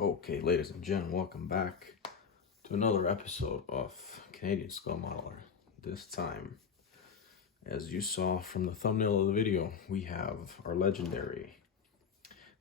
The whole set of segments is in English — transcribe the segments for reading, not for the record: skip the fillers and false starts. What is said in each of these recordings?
Okay, ladies and gentlemen, welcome back to another episode of Canadian Skull Modeler. This time, as you saw from the thumbnail of the video, we have our legendary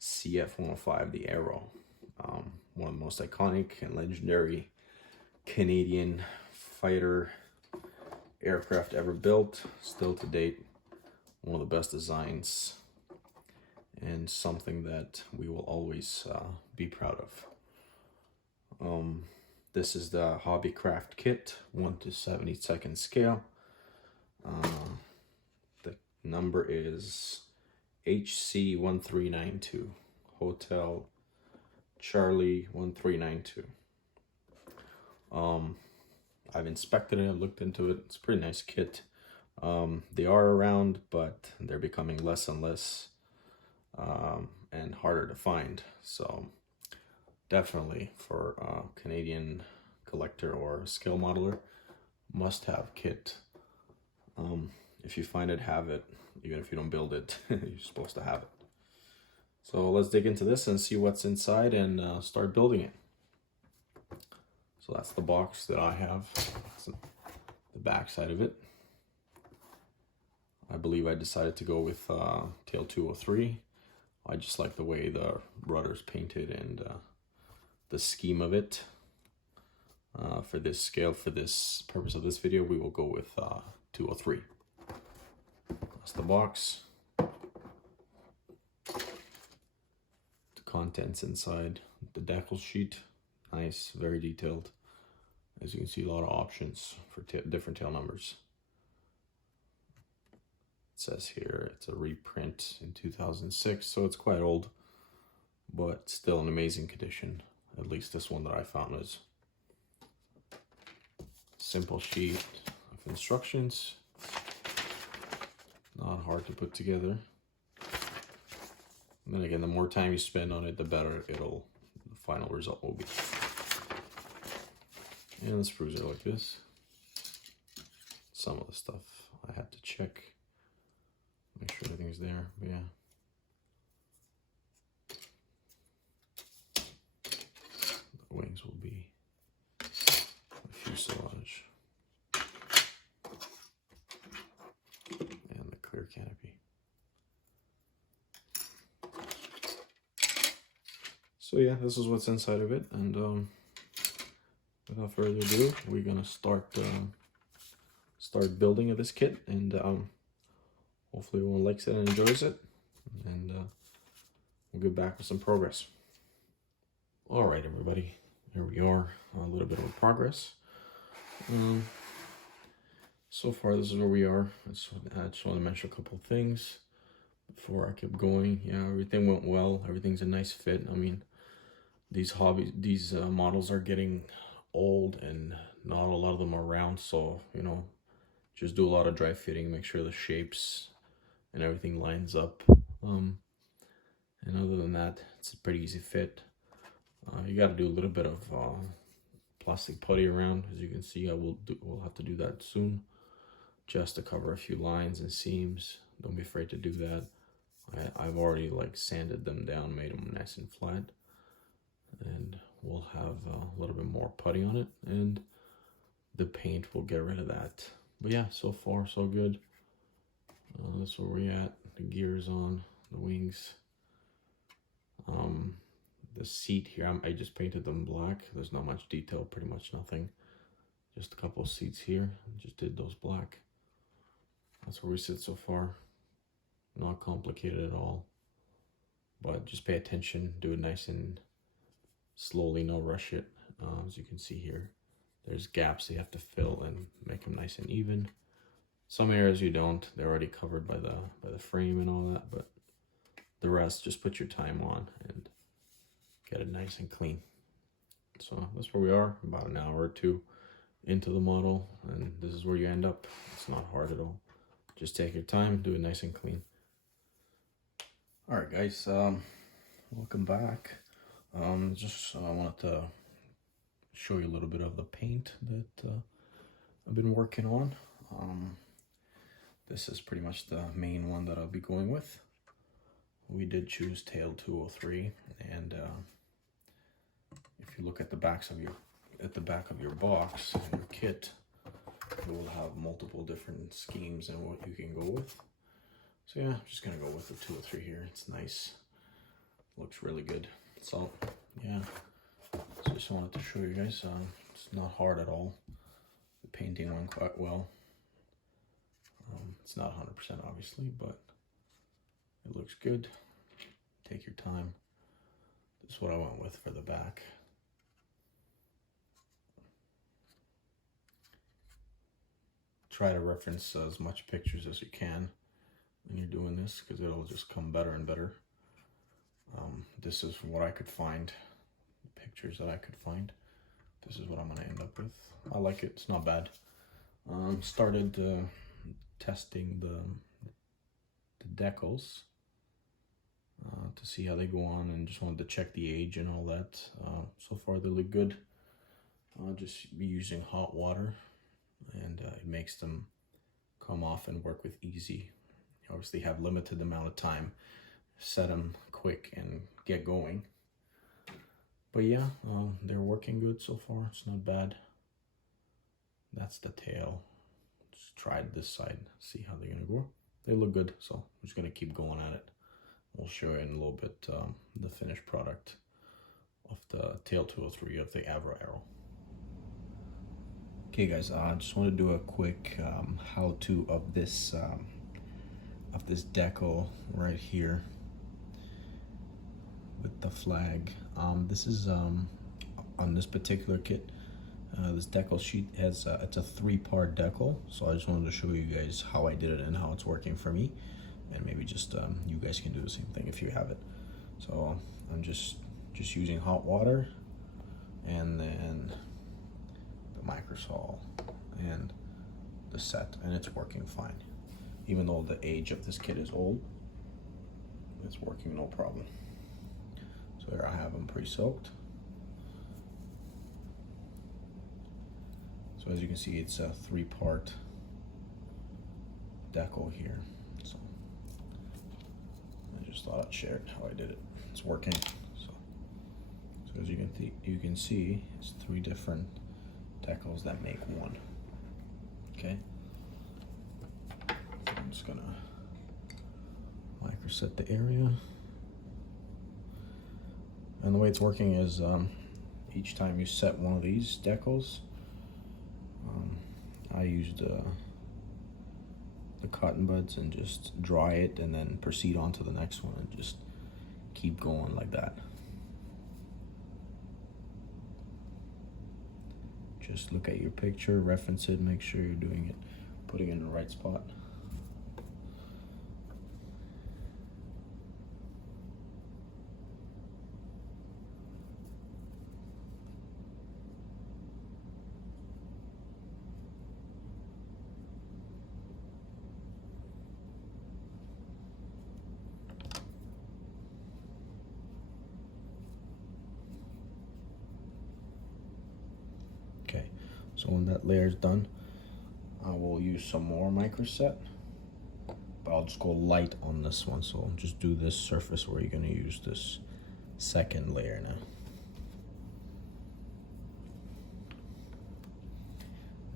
CF-105, the Arrow. One of the most iconic and legendary Canadian fighter aircraft ever built. Still to date, one of the best designs and something that we will always be proud of. This is the Hobbycraft kit, 1/72 scale. The number is HC1392, Hotel Charlie 1392. I've inspected it, I've looked into it. It's a pretty nice kit. They are around, but they're becoming less and less and harder to find. So definitely for a Canadian collector or scale modeler, must have kit. If you find it, have it. Even if you don't build it, you're supposed to have it. So let's dig into this and see what's inside and start building it. So that's the box that I have. That's the back side of it. I believe I decided to go with Tail 203. I just like the way the rudder's painted and the scheme of it. For this scale, for this purpose of this video, we will go with 203. That's the box. The contents inside. The decal sheet, nice, very detailed. As you can see, a lot of options for different tail numbers. It says here it's a reprint in 2006, so it's quite old, but still in amazing condition. At least this one that I found is. Simple sheet of instructions, not hard to put together. And then again, the more time you spend on it, the better the final result will be. And the screws are like this. Some of the stuff I had to check, make sure everything's there, but yeah. The wings will be a fuselage. And the clear canopy. So yeah, this is what's inside of it, and without further ado, we're gonna start building of this kit, and hopefully everyone likes it and enjoys it, and we'll get back with some progress. All right, everybody, here we are, a little bit of progress. So far, this is where we are. I just want to mention a couple of things before I keep going. Yeah, everything went well. Everything's a nice fit. I mean, these models are getting old, and not a lot of them are around. So just do a lot of dry fitting. Make sure the shapes and everything lines up. And other than that, it's a pretty easy fit. You got to do a little bit of plastic putty around. As you can see, we'll have to do that soon, just to cover a few lines and seams. Don't be afraid to do that. I've already sanded them down, made them nice and flat, and we'll have a little bit more putty on it, and the paint will get rid of that. But yeah, so far so good. That's where we're at. The gears on, the wings. The seat here, I just painted them black. There's not much detail, pretty much nothing. Just a couple of seats here. Just did those black. That's where we sit so far. Not complicated at all. But just pay attention. Do it nice and slowly, no rush it. As you can see here, there's gaps you have to fill and make them nice and even. Some areas you don't. They're already covered by the frame and all that. But the rest, just put your time on and get it nice and clean. So that's where we are, about an hour or two into the model, and this is where you end up. It's not hard at all. Just take your time, do it nice and clean. All right, guys, welcome back. I wanted to show you a little bit of the paint that I've been working on. This is pretty much the main one that I'll be going with. We did choose Tail 203, and if you look at the back of your box and your kit, it will have multiple different schemes and what you can go with. So yeah, I'm just gonna go with the 203 here. It's nice, looks really good. So yeah, so just wanted to show you guys. It's not hard at all. The painting went quite well. It's not 100% obviously, but it looks good. Take your time. This is what I went with for the back. Try to reference as much pictures as you can when you're doing this, because it'll just come better and better. This is from what I could find, the pictures that I could find. This is what I'm gonna end up with. I like it, it's not bad. Started testing the decals to see how they go on, and just wanted to check the age and all that. So far they look good. I'll just be using hot water, and it makes them come off and work with easy. You obviously have limited amount of time. Set them quick and get going. But yeah, they're working good so far. It's not bad. That's the tail. Just tried this side, see how they're gonna go. They look good, so I'm just gonna keep going at it. We'll show you in a little bit the finished product of the tail 203 of the Avro Arrow. Okay guys, I just want to do a quick how-to of this decal right here with the flag. This is on this particular kit. This decal sheet has it's a 3-part decal, so I just wanted to show you guys how I did it and how it's working for me, and maybe just you guys can do the same thing if you have it. So I'm just using hot water, and then the microsol and the set, and it's working fine. Even though the age of this kit is old, it's working no problem. So here I have them pre-soaked. So as you can see, it's a 3-part decal here. So I just thought I'd share it how I did it. It's working. So as you can see, it's 3 different decals that make one. Okay. So I'm just gonna microset the area. And the way it's working is each time you set one of these decals, I used the cotton buds and just dry it, and then proceed on to the next one and just keep going like that. Just look at your picture, reference it, make sure you're doing it, putting it in the right spot. Okay, so when that layer is done, I will use some more microset, but I'll just go light on this one. So just do this surface where you're gonna use this second layer now.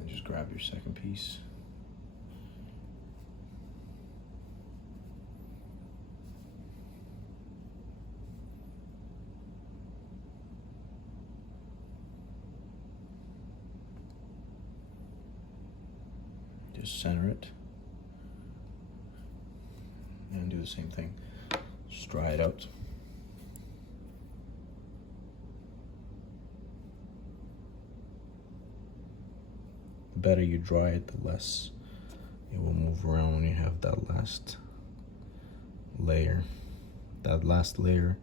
And just grab your second piece. Just center it and do the same thing. Just dry it out. The better you dry it, the less it will move around when you have that last layer. That last layer,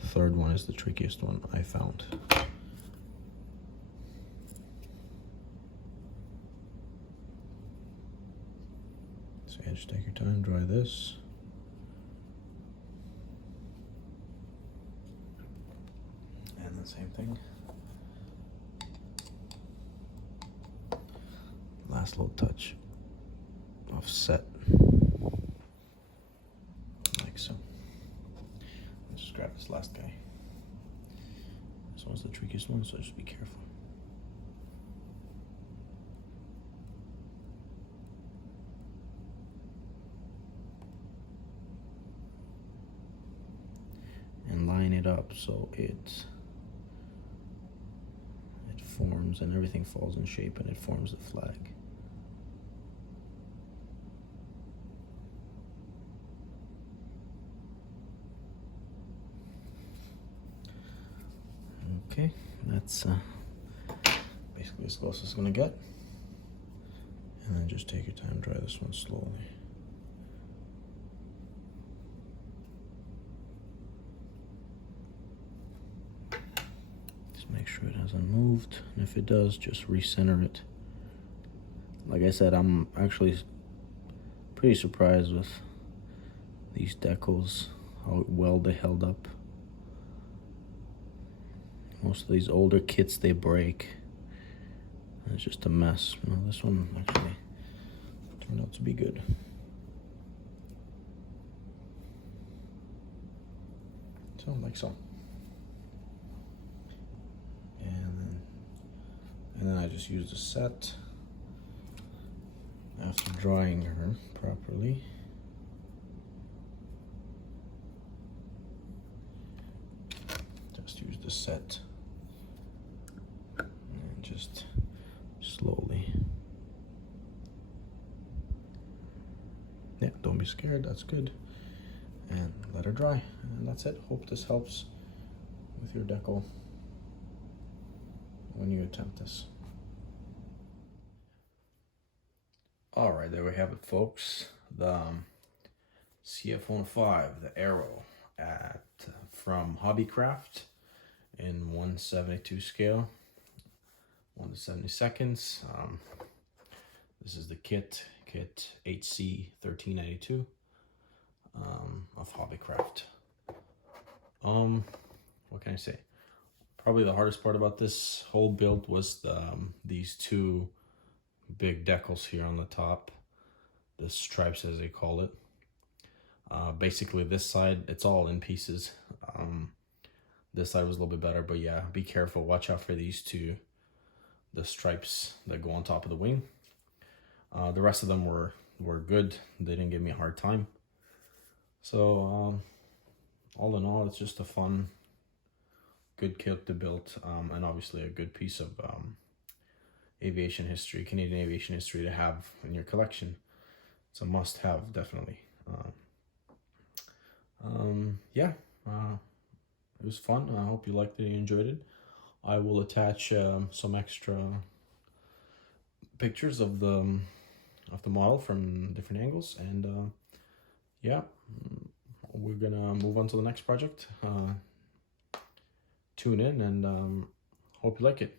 the third one, is the trickiest one I found. So yeah, just take your time, dry this. And the same thing. Last little touch of set, like so. Let's just grab this last guy. This This one's the trickiest one, so just be careful. And line it up so it forms and everything falls in shape and it forms the flag. Okay, that's basically as close as it's gonna get. And then just take your time, dry this one slowly. Just make sure it hasn't moved, and if it does, just recenter it. Like I said, I'm actually pretty surprised with these decals, how well they held up. Most of these older kits, they break. It's just a mess. You know, this one actually turned out to be good. So, like so. And then I just used a set after drying her properly. Just use the set. And just slowly. Yeah, don't be scared, that's good. And let her dry, and that's it. Hope this helps with your decal when you attempt this. All right, there we have it, folks. The CF-105, the Arrow, from Hobbycraft in 1/72 scale, 1/72. This is the kit HC1392 of Hobbycraft. What can I say? Probably the hardest part about this whole build was these two big decals here on the top, the stripes as they call it. Basically this side, it's all in pieces. This side was a little bit better, but yeah, be careful, watch out for these two, the stripes that go on top of the wing. The rest of them were good. They didn't give me a hard time. So all in all, it's just a fun, good kit to build, and obviously a good piece of aviation history, Canadian aviation history to have in your collection. It's a must-have, definitely. Yeah, it was fun. I hope you liked it and enjoyed it. I will attach some extra pictures of the model from different angles, and yeah, we're gonna move on to the next project. Tune in, and hope you like it.